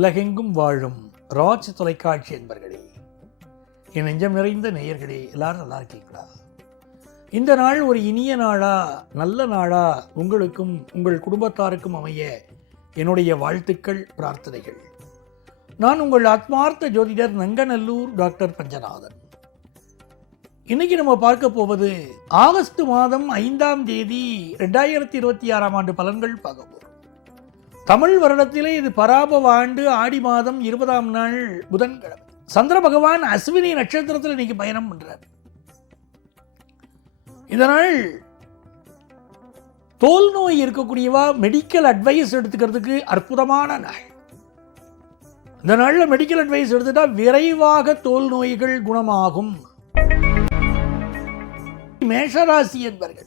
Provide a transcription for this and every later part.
உலகெங்கும் வாழும் ராஜ் தொலைக்காட்சி என்பர்களே, என் நெஞ்சம் நிறைந்த நேயர்களே, எல்லாரும் நல்லா இருக்கீங்களா? இந்த நாள் ஒரு இனிய நாளா, நல்ல நாளா உங்களுக்கும் உங்கள் குடும்பத்தாருக்கும் அமைய என்னுடைய வாழ்த்துக்கள், பிரார்த்தனைகள். நான் உங்கள் ஆத்மார்த்த ஜோதிடர் நங்கநல்லூர் டாக்டர் பஞ்சநாதன். இன்னைக்கு நம்ம பார்க்க போவது ஆகஸ்ட் மாதம் 5ஆம் தேதி 2026ஆம் ஆண்டு பலன்கள் பார்க்க போகிறோம். தமிழ் வருடத்திலே இது பராபவ ஆண்டு ஆடி மாதம் 20ஆம் நாள் புதன்கிழமை. சந்திர பகவான் அஸ்வினி நட்சத்திரத்தில் இன்னைக்கு பயணம் பண்றார். இந்த நாள் தோல் நோய் இருக்கக்கூடியவா மெடிக்கல் அட்வைஸ் எடுத்துக்கிறதுக்கு அற்புதமான நாள். இந்த நாள்ல மெடிக்கல் அட்வைஸ் எடுத்துட்டா விரைவாக தோல் நோய்கள் குணமாகும். மேஷராசி என்பர்களே,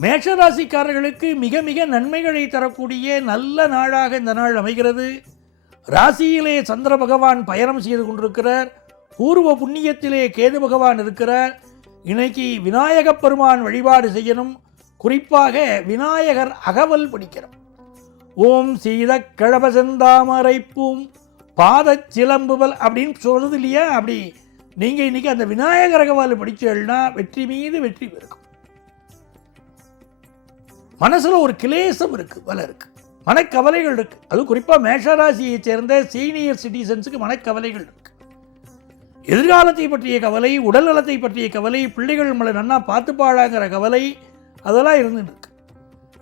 மேஷராசிக்காரர்களுக்கு மிக மிக நன்மைகளை தரக்கூடிய நல்ல நாளாக இந்த நாள் அமைகிறது. ராசியிலே சந்திர பகவான் பயணம் செய்து கொண்டிருக்கிறார். பூர்வ புண்ணியத்திலே கேது பகவான் இருக்கிறார். இன்னைக்கு விநாயக பெருமான் வழிபாடு செய்யணும். குறிப்பாக விநாயகர் அகவல் படிக்கிறோம். ஓம் சீத கழபசந்தாமரைப்பூம் பாத சிலம்புவல் அப்படின்னு சொல்றது இல்லையா? அப்படி நீங்க இன்னைக்கு அந்த விநாயகர் அகவல் படிச்சீங்கன்னா வெற்றி மீது வெற்றி பெறும். மனசுல ஒரு கிளேசம் இருக்கு, பலருக்கு மனக்கவலைகள் இருக்கு. அது குறிப்பா மேஷராசியை சேர்ந்த சீனியர் சிட்டிசன்ஸுக்கு மனக்கவலைகள் இருக்கு. எதிர்காலத்தை பற்றிய கவலை, உடல் நலத்தை பற்றிய கவலை, பிள்ளைகள் நம்மளை நன்னா பார்த்துப்பாளாங்கிற கவலை, அதெல்லாம் இருந்துட்டு இருக்கு.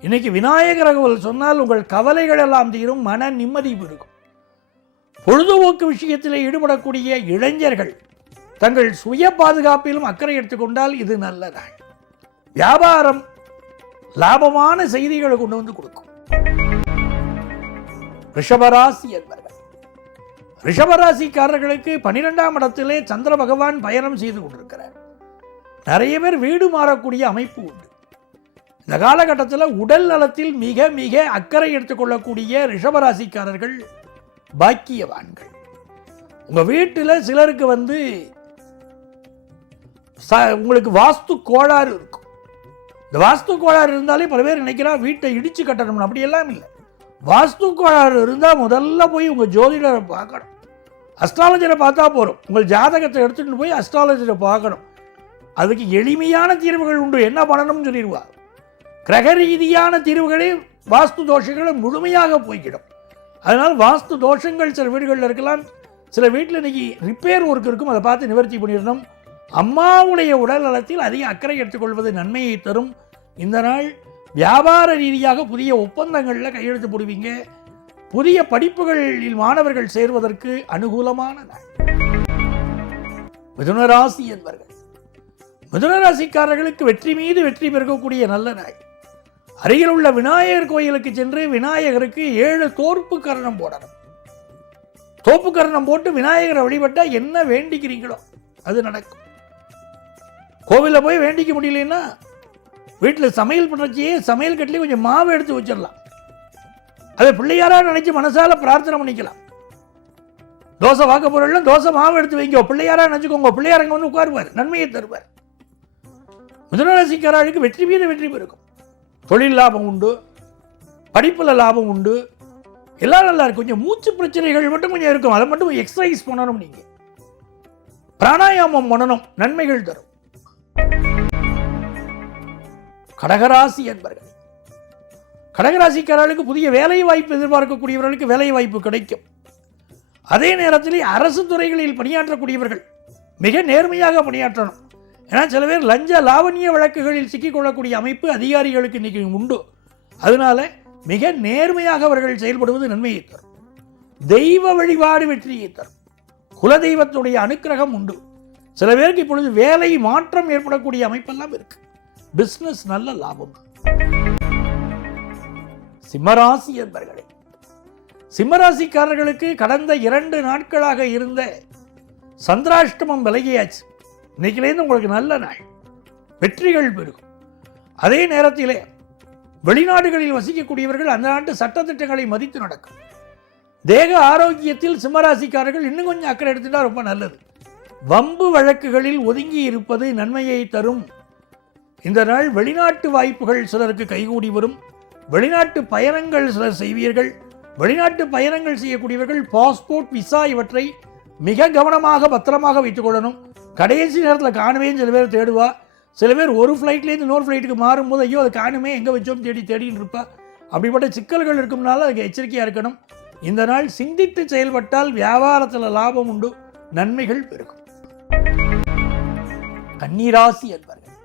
இன்னைக்கு விநாயகர் அகவல் சொன்னால் உங்கள் கவலைகள் எல்லாம் தீரும், மன நிம்மதி இருக்கும். பொழுதுபோக்கு விஷயத்தில் ஈடுபடக்கூடிய இளைஞர்கள் தங்கள் சுய பாதுகாப்பிலும் அக்கறை எடுத்துக்கொண்டால் இது நல்ல நாள். வியாபாரம் லாபமான செய்திகளை கொண்டு வந்து கொடுக்கும். ரிஷபராசி என்பர்கள், ரிஷபராசிக்காரர்களுக்கு 12ஆம் இடத்திலே சந்திர பகவான் பயணம் செய்து கொண்டிருக்கிறார். நிறைய பேர் வீடு மாறக்கூடிய அமைப்பு உண்டு. இந்த காலகட்டத்தில் உடல் நலத்தில் மிக மிக அக்கறை எடுத்துக்கொள்ளக்கூடிய ரிஷபராசிக்காரர்கள் பாக்கியவான்கள். உங்க வீட்டில் சிலருக்கு உங்களுக்கு வாஸ்து கோளாறு இருக்கும். இந்த வாஸ்து கோளாறு இருந்தாலே பல பேர் நினைக்கிறா வீட்டை இடிச்சு கட்டணும். அப்படியெல்லாம் இல்லை. வாஸ்து கோளாறு இருந்தால் முதல்ல போய் உங்கள் ஜோதிடரை பார்க்கணும். அஸ்ட்ராலஜரை பார்த்தா போகிறோம். உங்கள் ஜாதகத்தை எடுத்துகிட்டு போய் அஸ்ட்ராலஜரை பார்க்கணும். அதுக்கு எளிமையான தீர்வுகள் உண்டு. என்ன பண்ணணும்னு சொல்லிடுவார். கிரக ரீதியான தீர்வுகளே வாஸ்து தோஷங்களை முழுமையாக போய்கிடும். அதனால் வாஸ்து தோஷங்கள் சில வீடுகளில் இருக்கலாம். சில வீட்டில் இன்னைக்கு ரிப்பேர் ஒர்க் இருக்கும். அதை பார்த்து நிவர்த்தி பண்ணிடணும். அம்மாவுடைய உடல் நலத்தில் அதிக அக்கறை எடுத்துக்கொள்வது நன்மையை தரும். இந்த நாள் வியாபார ரீதியாக புதிய ஒப்பந்தங்களில் கையெழுத்து போடுவீங்க. புதிய படிப்புகளில் மாணவர்கள் சேர்வதற்கு அனுகூலமான நாள். மிதுனராசி என்பர்கள், மிதுனராசிக்காரர்களுக்கு வெற்றி மீது வெற்றி பெருக்கக்கூடிய நல்ல நாள். அருகில் உள்ள விநாயகர் கோயிலுக்கு சென்று விநாயகருக்கு 7 தோப்பு கரணம் போடணும். தோப்பு கரணம் போட்டு விநாயகரை வழிபட்டால் என்ன வேண்டிக்கிறீங்களோ அது நடக்கும். கோவிலில் போய் வேண்டிக்க முடியலன்னா வீட்டில் சமையல் பண்ணுறச்சியே சமையல் கட்டிலே கொஞ்சம் மாவு எடுத்து வச்சிடலாம். அதை பிள்ளையாராக நினைச்சு மனசால பிரார்த்தனை பண்ணிக்கலாம். தோசை வாக்க பொருள் தோசை மாவு எடுத்து வைங்க, பிள்ளையாராக நினச்சிக்கோங்க. பிள்ளையார் அங்கே வந்து உட்காருவார், நன்மையை தருவார். மிதுனராசிக்காரர்களுக்கு வெற்றி மீது வெற்றி பெருக்கும். தொழில் லாபம் உண்டு, படிப்பில் லாபம் உண்டு, எல்லாம் நல்லா இருக்கும். கொஞ்சம் மூச்சு பிரச்சனைகள் மட்டும் கொஞ்சம் இருக்கும். அதை மட்டும் எக்ஸசைஸ் பண்ணணும். நீங்கள் பிராணாயாமம் பண்ணணும், நன்மைகள் தரும். கடகராசி என்பர்கள், கடகராசிக்காரர்களுக்கு புதிய வேலை வாய்ப்பு எதிர்பார்க்கக்கூடியவர்களுக்கு வேலை வாய்ப்பு கிடைக்கும். அதே நேரத்தில் அரசு துறைகளில் பணியாற்றக்கூடியவர்கள் மிக நேர்மையாக பணியாற்றணும். ஏன்னா சில பேர் லஞ்ச லாவணிய வழக்குகளில் சிக்கிக்கொள்ளக்கூடிய அமைப்பு அதிகாரிகளுக்கு இன்னைக்கு உண்டு. அதனால மிக நேர்மையாக அவர்கள் செயல்படுவது நன்மையை தரும். தெய்வ வழிபாடு வெற்றியை தரும். குலதெய்வத்துடைய அனுக்கிரகம் உண்டு. சில பேருக்கு இப்பொழுது வேலை மாற்றம் ஏற்படக்கூடிய அமைப்பெல்லாம் இருக்கு. பிசினஸ் நல்ல லாபம். சிம்மராசி என்பர்களே, சிம்மராசிக்காரர்களுக்கு கடந்த 2 நாட்களாக இருந்த சந்திராஷ்டமம் விலகியாச்சு. இன்னைக்கிலேருந்து உங்களுக்கு நல்ல நாள், வெற்றிகள் பெருகும். அதே நேரத்திலே வெளிநாடுகளில் வசிக்கக்கூடியவர்கள் அந்த நாட்டு சட்டத்திட்டங்களை மதித்து நடக்கும். தேக ஆரோக்கியத்தில் சிம்மராசிக்காரர்கள் இன்னும் கொஞ்சம் அக்கறை எடுத்துட்டா ரொம்ப நல்லது. வம்பு வழக்குகளில் ஒதுங்கி இருப்பது நன்மையை தரும். இந்த நாள் வெளிநாட்டு வாய்ப்புகள் சிலருக்கு கைகூடி வரும். வெளிநாட்டு பயணங்கள் சிலர் செய்வீர்கள். வெளிநாட்டு பயணங்கள் செய்யக்கூடியவர்கள் பாஸ்போர்ட், விசா இவற்றை மிக கவனமாக பத்திரமாக வைத்துக் கொள்ளணும். கடைசி நேரத்தில் காணவே சில பேர் தேடுவா. சில பேர் ஒரு ஃப்ளைட்லேருந்து இன்னொரு ஃப்ளைட்டுக்கு மாறும்போது ஐயோ அது காணுமே, எங்கே வச்சோம் தேடின்னு இருப்பா. அப்படிப்பட்ட சிக்கல்கள் இருக்கும்னால அதுக்கு எச்சரிக்கையாக இருக்கணும். இந்த நாள் சிந்தித்து செயல்பட்டால் வியாபாரத்தில் லாபம் உண்டு, நன்மைகள் பெருகும். கன்னிராசி என்பார்கள்.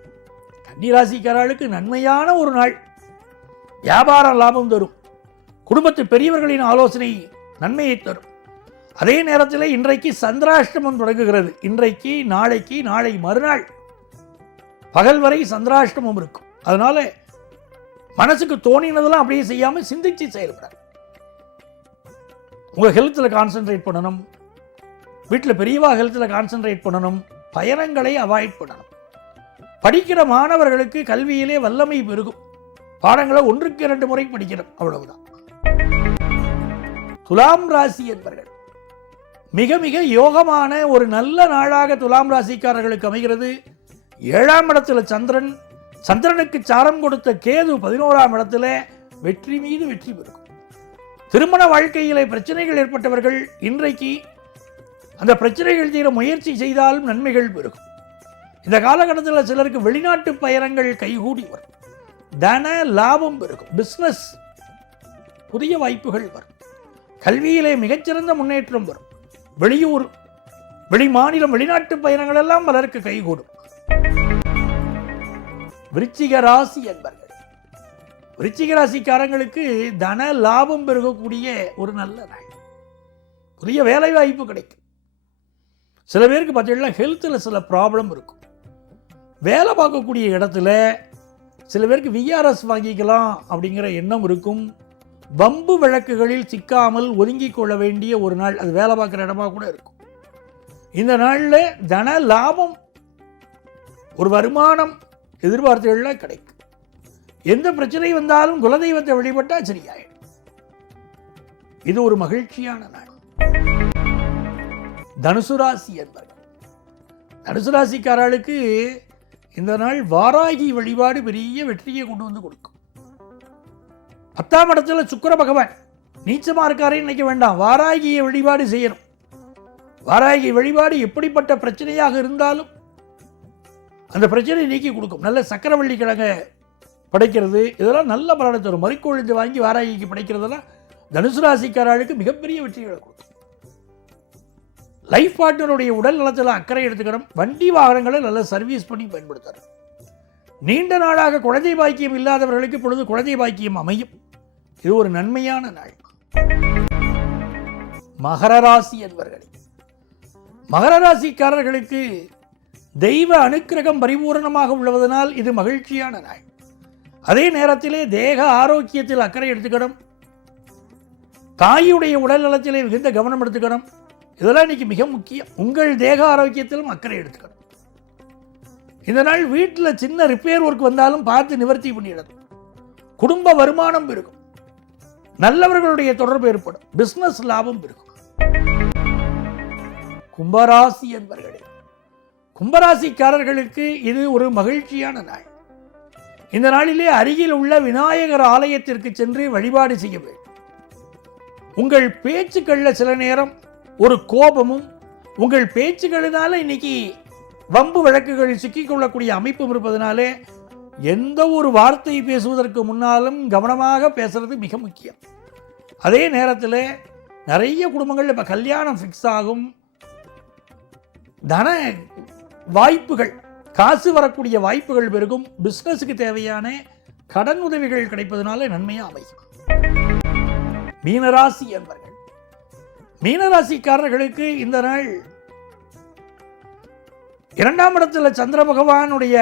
கன்னிராசிக்காரர்களுக்கு நன்மையான ஒரு நாள், வியாபார லாபம் தரும். குடும்பத்து பெரியவர்களின் ஆலோசனை நன்மையை தரும். அதே நேரத்தில் இன்றைக்கு சந்திராஷ்டமம் தொடங்குகிறது. இன்றைக்கு, நாளைக்கு, நாளை மறுநாள் பகல் வரை சந்திராஷ்டமம் இருக்கும். அதனால மனசுக்கு தோணினதெல்லாம் அப்படியே செய்யாமல் சிந்திச்சு செயல்பட. உங்கள் ஹெல்த்தில் கான்சென்ட்ரேட் பண்ணணும். வீட்டில் பெரியவா ஹெல்த்தில் கான்சென்ட்ரேட் பண்ணணும். பயணங்களை அவாய்ட் பண்ணணும். படிக்கிற மாணவர்களுக்கு கல்வியிலே வல்லமை பெருகும். பாடங்களை 1க்கு 2 முறை படிக்கணும், அவ்வளவுதான். துலாம் ராசி என்பவர்கள் மிக மிக யோகமான ஒரு நல்ல நாளாக துலாம் ராசிக்காரர்களுக்கு அமைகிறது. 7ஆம் இடத்துல சந்திரன், சந்திரனுக்கு சாரம் கொடுத்த கேது 11ஆம் இடத்துல வெற்றி மீது வெற்றி பெறும். திருமண வாழ்க்கையிலே பிரச்சனைகள் ஏற்பட்டவர்கள் இன்றைக்கு அந்த பிரச்சனைகள் தீர முயற்சி செய்தாலும் நன்மைகள் பெருகும். இந்த காலகட்டத்தில் சிலருக்கு வெளிநாட்டு பயணங்கள் கைகூடி வரும். தன லாபம் பெருகும். பிஸ்னஸ் புதிய வாய்ப்புகள் வரும். கல்வியிலே மிகச்சிறந்த முன்னேற்றம் வரும். வெளியூர், வெளி மாநிலம், வெளிநாட்டு பயணங்கள் எல்லாம் பலருக்கு கைகூடும். விருச்சிக ராசி என்பர்கள். விருச்சிக ராசிக்காரங்களுக்கு தன லாபம் பெருகக்கூடிய ஒரு நல்ல நாள். புதிய வேலை வாய்ப்பு கிடைக்கும். சில பேருக்கு பார்த்தீங்கன்னா ஹெல்த்தில் சில ப்ராப்ளம் இருக்கும். வேலை பார்க்கக்கூடிய இடத்துல சில பேருக்கு விஆர்எஸ் வாங்கிக்கலாம் அப்படிங்கிற எண்ணம் இருக்கும். வம்பு வழக்குகளில் சிக்காமல் ஒதுங்கிக் கொள்ள வேண்டிய ஒரு நாள். அது வேலை பார்க்குற இடமா கூட இருக்கும். இந்த நாளில் தன லாபம், ஒரு வருமானம் எதிர்பார்த்துகளில் கிடைக்கும். எந்த பிரச்சனை வந்தாலும் குலதெய்வத்தை வழிபட்டால் சரியாயிடும். இது ஒரு மகிழ்ச்சியான நாள். தனுசு ராசி என்பர்கள். தனுசு ராசிக்காரர்களுக்கு இந்த நாள் வாராகி வழிபாடு பெரிய வெற்றியை கொண்டு வந்து கொடுக்கும். 10ஆம் இடத்துல சுக்கிர பகவான் நீச்சமாக இருக்காரே நினைக்க வேண்டாம். வாராகியை வழிபாடு செய்யணும். வாராகி வழிபாடு எப்படிப்பட்ட பிரச்சனையாக இருந்தாலும் அந்த பிரச்சனையை நீக்கி கொடுக்கும். நல்ல சக்கரவள்ளி கிழங்க படைக்கிறது, இதெல்லாம் நல்ல பலனை தரும். மறிக்கொழுந்து வாங்கி வாராகிக்கு படைக்கிறதெல்லாம் தனுசு ராசிக்காரர்களுக்கு மிகப்பெரிய வெற்றிகளை கொடுக்கும். லைஃப் பார்ட்னருடைய உடல் நலத்தில் அக்கறை எடுத்துக்கணும். வண்டி வாகனங்களை நல்ல சர்வீஸ் பண்ணி பயன்படுத்தணும். நீண்ட நாளாக குழந்தை பாக்கியம் இல்லாதவர்களுக்கு இப்பொழுது குழந்தை பாக்கியம் அமையும். இது ஒரு நன்மையான நாள். மகர ராசி என்பவர்களே, மகர ராசிக்காரர்களுக்கு தெய்வ அனுக்கிரகம் பரிபூரணமாக உள்ளதனால் இது மகிழ்ச்சியான நாள். அதே நேரத்திலே தேக ஆரோக்கியத்தில் அக்கறை எடுத்துக்கணும். தாயுடைய உடல் நலத்திலே மிகுந்த கவனம் எடுத்துக்கணும். இதெல்லாம் இன்னைக்கு மிக முக்கியம். உங்கள் தேக ஆரோக்கியத்திலும் அக்கறை எடுத்துக்கணும். இந்த நாள் வீட்டில் சின்ன ரிப்பேர் ஒர்க் வந்தாலும் பார்த்து நிவர்த்தி பண்ணிடணும். குடும்ப வருமானம் பெருகும். நல்லவர்களுடைய தொடர்பு ஏற்படும். பிசினஸ் லாபம் பெருகும். கும்பராசி என்பவர்களே, கும்பராசிக்காரர்களுக்கு இது ஒரு மகிழ்ச்சியான நாள். இந்த நாளிலே அருகில் உள்ள விநாயகர் ஆலயத்திற்கு சென்று வழிபாடு செய்ய வேண்டும். உங்கள் பேச்சுக்களில் சில நேரம் ஒரு கோபமும், உங்கள் பேச்சுக்களினால இன்னைக்கு வம்பு வழக்குகளில் சிக்கிக்கொள்ளக்கூடிய அமைப்பும் இருப்பதனாலே எந்த ஒரு வார்த்தை பேசுவதற்கு முன்னாலும் கவனமாக பேசுறது மிக முக்கியம். அதே நேரத்தில் நிறைய குடும்பங்கள் இப்போ கல்யாணம் ஃபிக்ஸ் ஆகும். தன வாய்ப்புகள், காசு வரக்கூடிய வாய்ப்புகள் பெருகும். பிஸ்னஸுக்கு தேவையான கடன் உதவிகள் கிடைப்பதனால நன்மையாக அமையும். மீனராசி என்பர்கள். மீனராசிக்காரர்களுக்கு இந்த நாள் 2ஆம் இடத்துல சந்திர பகவானுடைய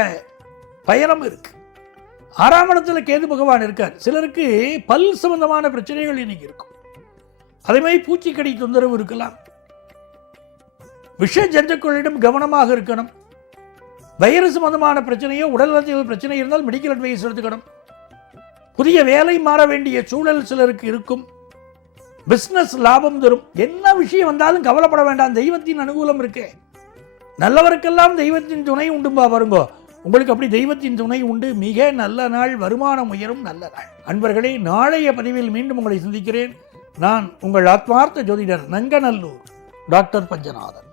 பயணம் இருக்கு. 6ஆம் இடத்துல கேது பகவான் இருக்கார். சிலருக்கு பல் சம்பந்தமான பிரச்சனைகள் இன்னைக்கு இருக்கும். அதே மாதிரி பூச்சிக்கடி தொந்தரவு இருக்கலாம். விஷ ஜந்துக்களிடம் கவனமாக இருக்கணும். வயிறு சம்பந்தமான பிரச்சனையோ உடல் நலத்தில் பிரச்சனை இருந்தால் மெடிக்கல் அட்வைஸ் எடுத்துக்கணும். புதிய வேலை மாற வேண்டிய சூழல் சிலருக்கு இருக்கும். பிஸ்னஸ் லாபம் தரும். என்ன விஷயம் வந்தாலும் கவலைப்பட வேண்டாம். தெய்வத்தின் அனுகூலம் இருக்கு. நல்லவருக்கெல்லாம் தெய்வத்தின் துணை உண்டும்பா பாருங்கோ. உங்களுக்கு அப்படி தெய்வத்தின் துணை உண்டு. மிக நல்ல நாள். வருமானம் உயரும் நல்ல நாள். அன்பர்களே, நாளைய பதிவில் மீண்டும் உங்களை சந்திக்கிறேன். நான் உங்கள் ஆத்மார்த்த ஜோதிடர் நங்கநல்லூர் டாக்டர் பஞ்சநாதன்.